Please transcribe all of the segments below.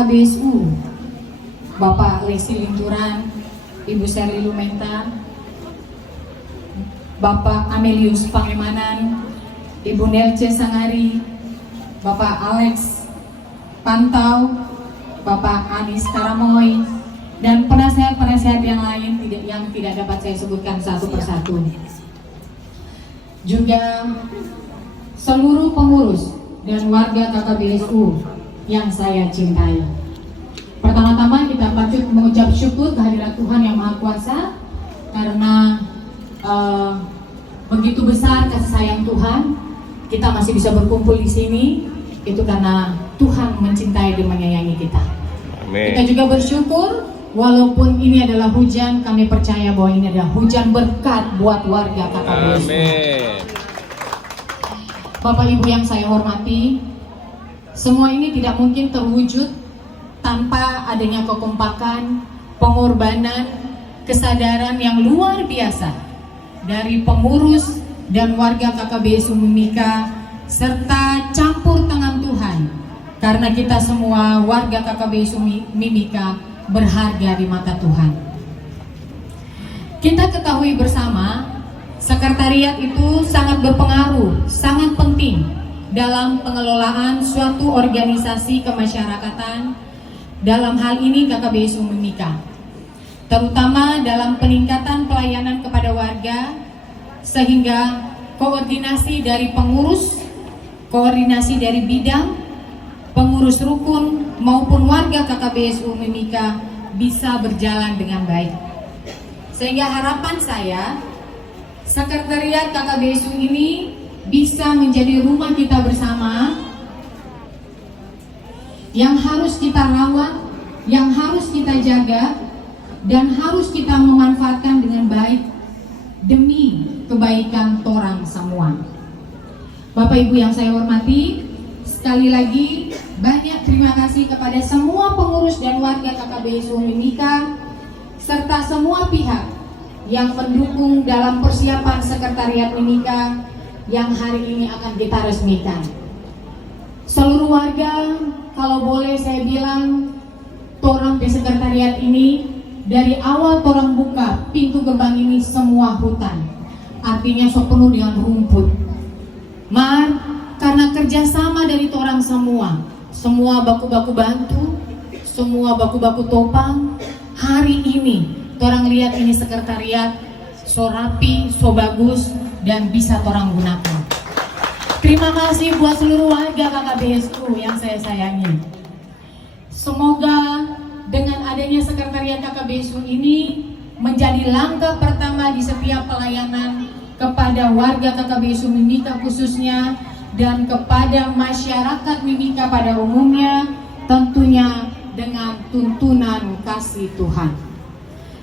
KKBSU, Bapak Lesi Linturan, Ibu Sherly Lumenta, Bapak Amelius Pangemanan, Ibu Nelce Sangari, Bapak Alex Pantau, Bapak Anis Karamoy, dan penasehat-penasehat yang lain yang tidak dapat saya sebutkan satu persatu. Juga seluruh pengurus dan warga KKBSU yang saya cintai. Pertama-tama kita patut mengucap syukur kehadirat Tuhan Yang Maha Kuasa karena begitu besar kasih sayang Tuhan, kita masih bisa berkumpul di sini. Itu karena Tuhan mencintai dan menyayangi kita. Amin. Kita juga bersyukur walaupun ini adalah hujan, kami percaya bahwa ini adalah hujan berkat buat warga KKBSU. Amin. Bapak Ibu yang saya hormati, semua ini tidak mungkin terwujud tanpa adanya kekompakan, pengorbanan, kesadaran yang luar biasa dari pengurus dan warga KKBSU Mimika, serta campur tangan Tuhan, karena kita semua warga KKBSU Mimika berharga di mata Tuhan. Kita ketahui bersama, sekretariat itu sangat berpengaruh, sangat penting dalam pengelolaan suatu organisasi kemasyarakatan, dalam hal ini KKBSU Mimika, terutama dalam peningkatan pelayanan kepada warga, sehingga koordinasi dari pengurus, koordinasi dari bidang, pengurus rukun maupun warga KKBSU Mimika bisa berjalan dengan baik. Sehingga harapan saya, sekretariat KKBSU ini bisa menjadi rumah kita bersama yang harus kita rawat, yang harus kita jaga, dan harus kita memanfaatkan dengan baik demi kebaikan torang semua. Bapak Ibu yang saya hormati, sekali lagi banyak terima kasih kepada semua pengurus dan warga KKBSU Mimika serta semua pihak yang mendukung dalam persiapan sekretariat Mimika yang hari ini akan kita resmikan. Seluruh warga, kalau boleh saya bilang, torang di sekretariat ini dari awal torang buka pintu gerbang ini semua hutan, artinya sepenuh dengan rumput. Karena kerjasama dari torang semua baku-baku bantu, semua baku-baku topang, hari ini torang lihat ini sekretariat so rapi, so bagus, dan bisa torang gunakan. Terima kasih buat seluruh warga KKBSU yang saya sayangi. Semoga dengan adanya sekretariat KKBSU ini menjadi langkah pertama di setiap pelayanan kepada warga KKBSU Mimika khususnya, dan kepada masyarakat Mimika pada umumnya, tentunya dengan tuntunan kasih Tuhan.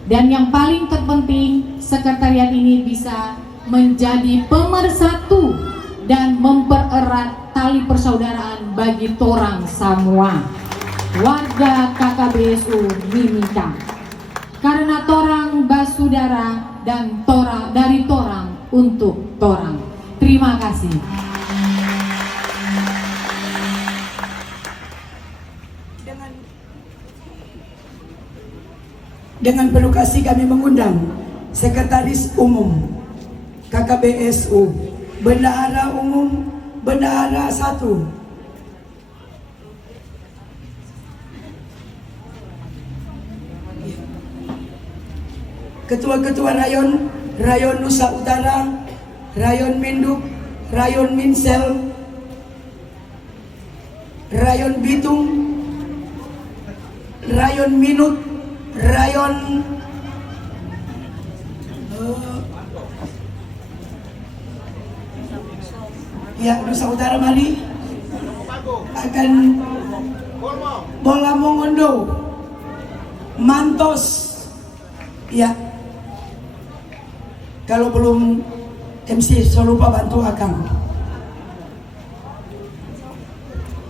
Dan yang paling terpenting, sekretariat ini bisa menjadi pemersatu dan mempererat tali persaudaraan bagi torang semua warga KKBSU Mimika, karena torang basudara dan dari torang untuk torang. Terima kasih. Dengan penuh kasih kami mengundang Sekretaris Umum KKBSU, Bendahara Umum, Bendahara 1, Ketua-ketua Rayon, Rayon Nusa Utara, Rayon Minduk, Rayon Minsel, Rayon Bitung, Rayon Minut, Rayon Nusa Utara mari akan Bola Mongondo, Mantos, ya. Kalau belum MC, saya lupa bantu Akang.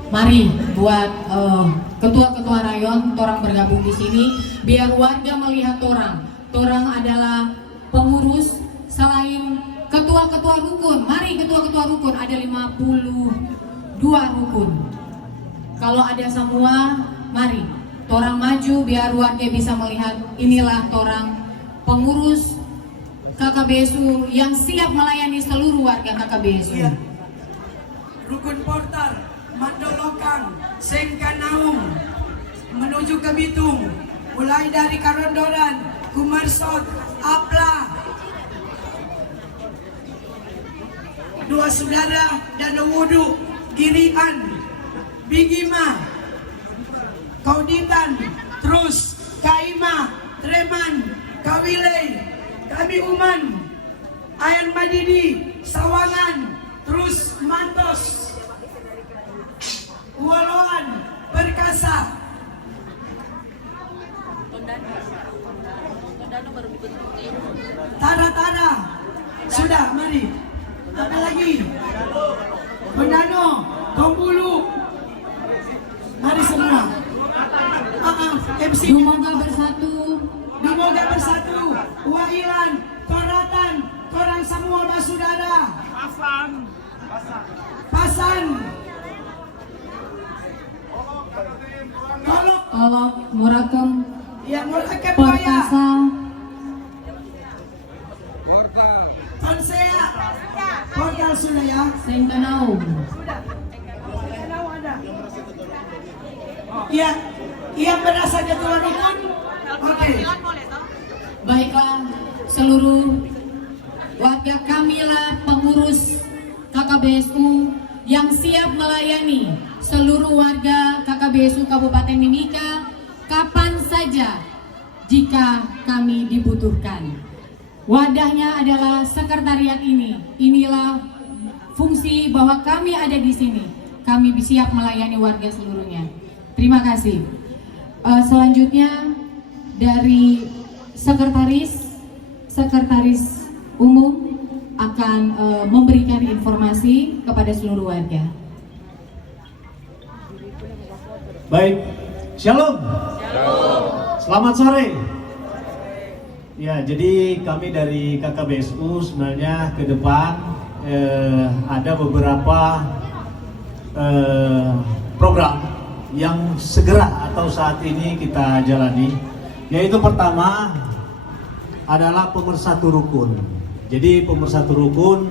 Mari buat ketua-ketua rayon, torang bergabung di sini, biar warga melihat torang. Torang adalah pengurus selain ketua-ketua rukun. Mari ketua-ketua rukun, ada 52 rukun. Kalau ada semua, mari torang maju biar warga bisa melihat inilah torang pengurus KKBSU yang siap melayani seluruh warga KKBSU. Iya. Rukun Portar, Mandolokang, Sengkanaung, menuju ke Bitung, mulai dari Karondoran, Kumarsot, Apla, Dua Saudara, Danawudu, Girian, Bigima, Kauditan, terus Kaima, Treman, Kawilei, Kami Uman, Ayan Madidi, Sawangan, terus Mantos, Waloan, Perkasa, Tara-Tara, sudah, mari. Apa lagi? Bendano, Tombulu, mari semua. MC Semoga bersatu. Semoga bersatu. Wailan, Toratan, torang semua bersaudara. Pasan. Tolok. Olok, Murakem, Yang mulakan Baya. Perkasa, Tonsea. Portal sudah ya. Sengkanaung. Iya. Yang berasal ketua rukun. Oke. Baiklah seluruh warga kamilah pengurus KKBSU yang siap melayani seluruh warga KKBSU Kabupaten Mimika kapan saja jika kami dibutuhkan. Wadahnya adalah sekretariat ini. Inilah fungsi bahwa kami ada di sini. Kami siap melayani warga seluruhnya. Terima kasih. Selanjutnya dari sekretaris umum akan memberikan informasi kepada seluruh warga. Baik, Shalom. Selamat sore. Ya, jadi kami dari KKBSU sebenarnya ke depan ada beberapa program yang segera atau saat ini kita jalani, yaitu pertama adalah pemersatu rukun. Jadi pemersatu rukun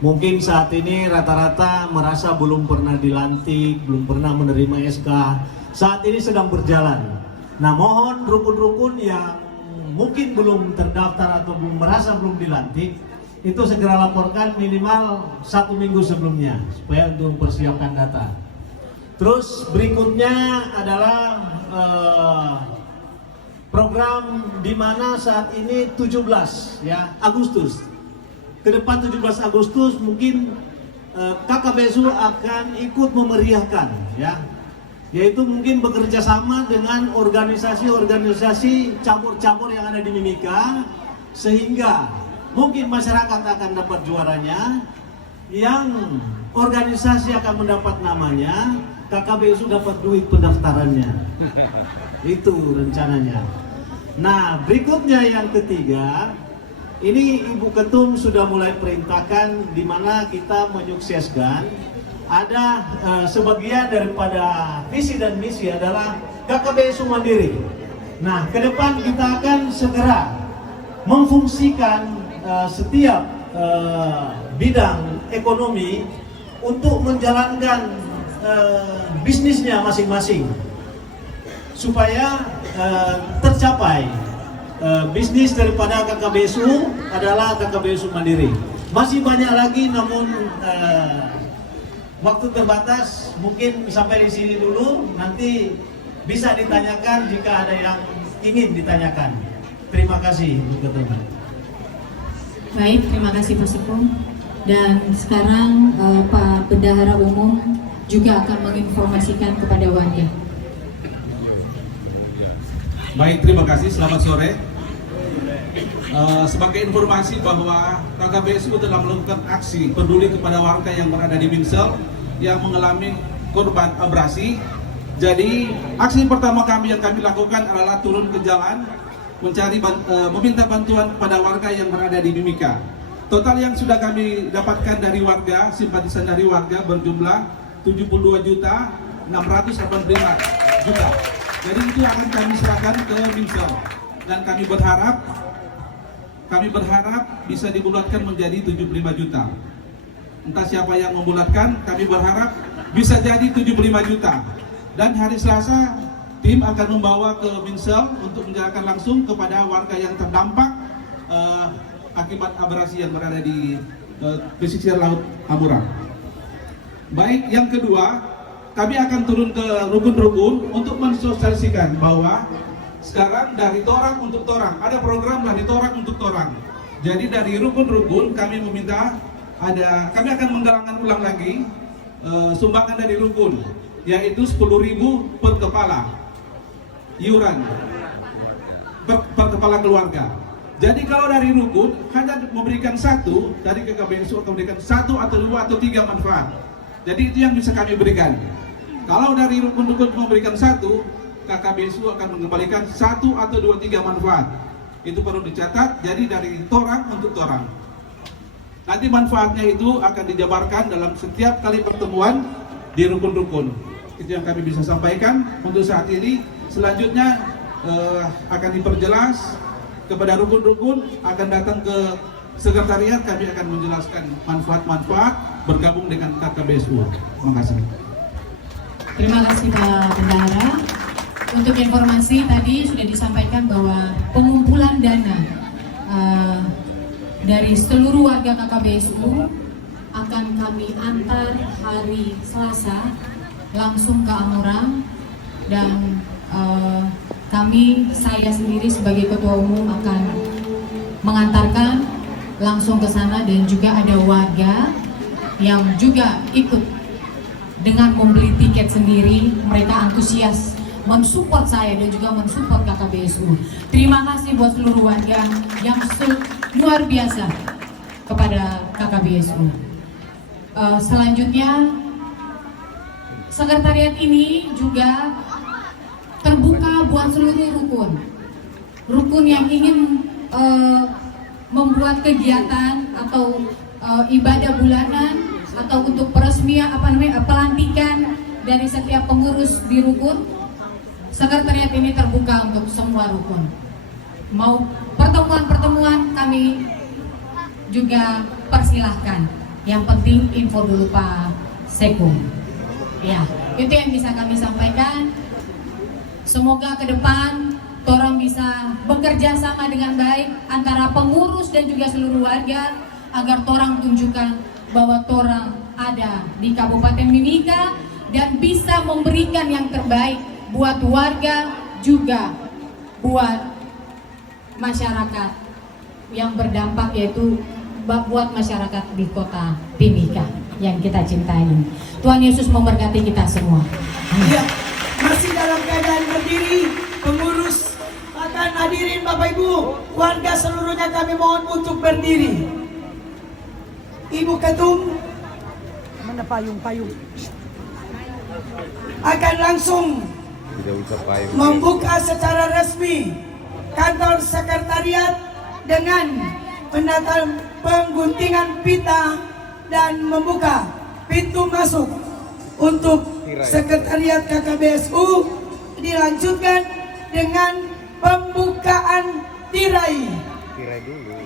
mungkin saat ini rata-rata merasa belum pernah dilantik, belum pernah menerima SK. Saat ini sedang berjalan. Nah, mohon rukun-rukun yang mungkin belum terdaftar atau belum merasa belum dilantik, itu segera laporkan minimal 1 minggu sebelumnya supaya untuk mempersiapkan data. Terus berikutnya adalah program di mana saat ini 17 ya Agustus. Ke depan 17 Agustus mungkin KKBSU akan ikut memeriahkan ya. Yaitu mungkin bekerja sama dengan organisasi-organisasi cabur-cabur yang ada di Mimika, sehingga mungkin masyarakat akan dapat juaranya, yang organisasi akan mendapat namanya, KKBSU dapat duit pendaftarannya. Itu rencananya. Nah, berikutnya yang ketiga, ini Ibu Ketum sudah mulai perintahkan di mana kita menyukseskan ada sebagian daripada visi dan misi adalah KKBSU mandiri. Nah, ke depan kita akan segera memfungsikan setiap bidang ekonomi untuk menjalankan bisnisnya masing-masing supaya tercapai bisnis daripada KKBSU adalah KKBSU mandiri. Masih banyak lagi, namun waktu terbatas, mungkin sampai di sini dulu. Nanti bisa ditanyakan jika ada yang ingin ditanyakan. Terima kasih, Bu Ketum. Baik, terima kasih Pak Sekung. Dan sekarang Pak Bendahara Umum juga akan menginformasikan kepada warga. Baik, terima kasih. Selamat sore. Sebagai informasi bahwa KKBSU telah melakukan aksi peduli kepada warga yang berada di Minsel yang mengalami korban abrasi. Jadi aksi pertama yang kami lakukan adalah turun ke jalan meminta bantuan kepada warga yang berada di Mimika. Total yang sudah kami dapatkan dari warga, simpatisan dari warga berjumlah 72.685 juta. Jadi itu akan kami serahkan ke Minsel dan kami berharap bisa dibulatkan menjadi 75 juta. Entah siapa yang membulatkan, kami berharap bisa jadi 75 juta. Dan hari Selasa tim akan membawa ke Minsel untuk menjelaskan langsung kepada warga yang terdampak akibat abrasi yang berada di pesisir Laut Hamura. Baik, yang kedua, kami akan turun ke rukun-rukun untuk mensosialisasikan bahwa sekarang dari torang untuk torang, ada program dari torang untuk torang. Jadi dari rukun-rukun kami meminta kami akan menggalangkan ulang lagi sumbangan dari rukun, yaitu 10.000 per kepala iuran per kepala keluarga. Jadi kalau dari rukun hanya memberikan satu, dari KKBSU akan memberikan 1 atau 2 atau 3 manfaat. Jadi itu yang bisa kami berikan. Kalau dari rukun-rukun memberikan 1, KKBSU akan mengembalikan 1 atau 2, 3 manfaat. Itu perlu dicatat. Jadi dari torang untuk torang. Nanti manfaatnya itu akan dijabarkan dalam setiap kali pertemuan di rukun-rukun. Itu yang kami bisa sampaikan untuk saat ini. Selanjutnya akan diperjelas kepada rukun-rukun, akan datang ke sekretariat, kami akan menjelaskan manfaat-manfaat bergabung dengan KKBSU. Terima kasih. Terima kasih Pak Bendahara. Untuk informasi tadi sudah disampaikan bahwa pengumpulan dana dari seluruh warga KKBSU akan kami antar hari Selasa langsung ke Amurang, dan saya sendiri sebagai ketua umum akan mengantarkan langsung ke sana, dan juga ada warga yang juga ikut dengan membeli tiket sendiri. Mereka antusias mensupport saya dan juga mensupport KKBSU. Terima kasih buat seluruh warga yang luar biasa kepada KKBSU. Selanjutnya, sekretariat ini juga terbuka buat seluruh rukun yang ingin membuat kegiatan atau ibadah bulanan atau untuk peresmian pelantikan dari setiap pengurus di rukun. Sekretariat ini terbuka untuk semua rukun. Mau pertemuan-pertemuan kami juga persilahkan. Yang penting info dulu Pak Sekung. Ya, itu yang bisa kami sampaikan. Semoga ke depan torang bisa bekerja sama dengan baik antara pengurus dan juga seluruh warga, agar torang tunjukkan bahwa torang ada di Kabupaten Mimika dan bisa memberikan yang terbaik buat warga, juga buat masyarakat yang berdampak, yaitu buat masyarakat di kota Mimika yang kita cintai. Tuhan Yesus memberkati kita semua. Ya, masih dalam keadaan berdiri, pengurus akan hadirin Bapak Ibu, warga seluruhnya kami mohon untuk berdiri. Ibu Ketum, mana payung? Akan langsung membuka secara resmi kantor sekretariat dengan pengguntingan pita dan membuka pintu masuk untuk sekretariat KKBSU. Dilanjutkan dengan pembukaan tirai. Tirai dulu.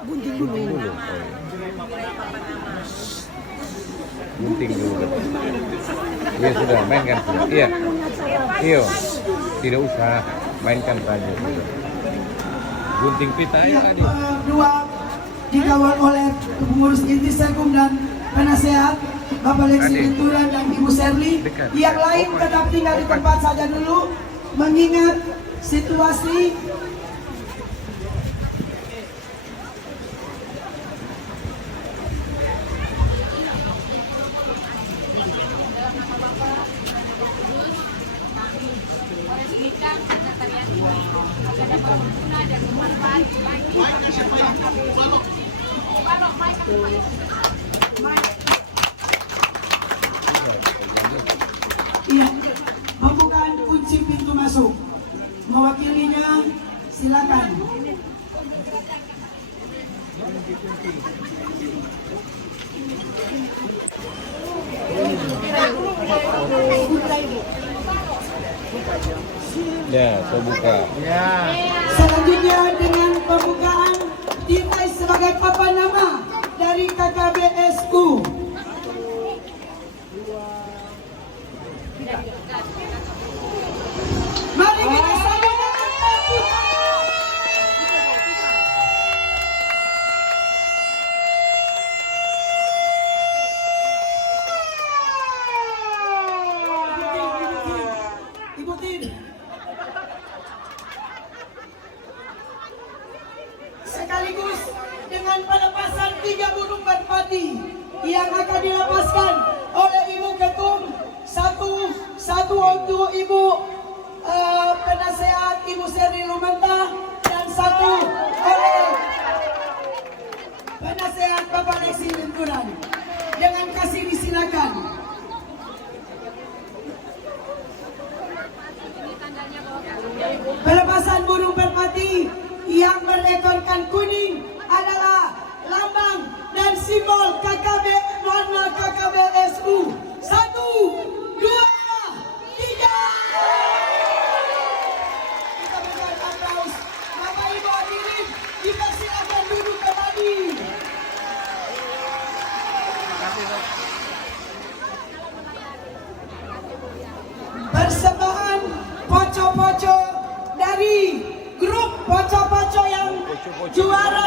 Gunting dulu. Gunting dulu. Iya sudah, mainkan sudah. Iya. Iyo. Tidak usah, mainkan saja sudah. Gunting pita Ya, tadi. dua dikawal oleh pengurus inti Sekum dan penasehat Bapak Lexi Ventura dan Ibu Serli. Yang lain tetap tinggal di tempat saja dulu, mengingat situasi. Iya, pembukaan kunci pintu masuk. Mewakilinya silakan. Ya, saya buka. Selanjutnya dengan pembukaan diraih sebagai papan nama dari KKBSU. Mari kita sambut dengan tepuk tangan. Ikutin. Sekaligus dengan pelepasan 3 burung merpati yang akan dilepaskan oleh Ibu Ketum, satu untuk Ibu penasehat Ibu Seri Lumenta, dan satu oleh penasehat Bapak Lexi Lenturan. Jangan kasih disilakan. Pelepasan burung merpati yang berekorkan kuning adalah lambang dan simbol KKB warna KKBSU. 1, 2, 3. Kita berikan aplaus. Bapak Ibu hadirin, dipersilakan duduk kembali. Persembahan poco-poco dari grup poco-poco yang juara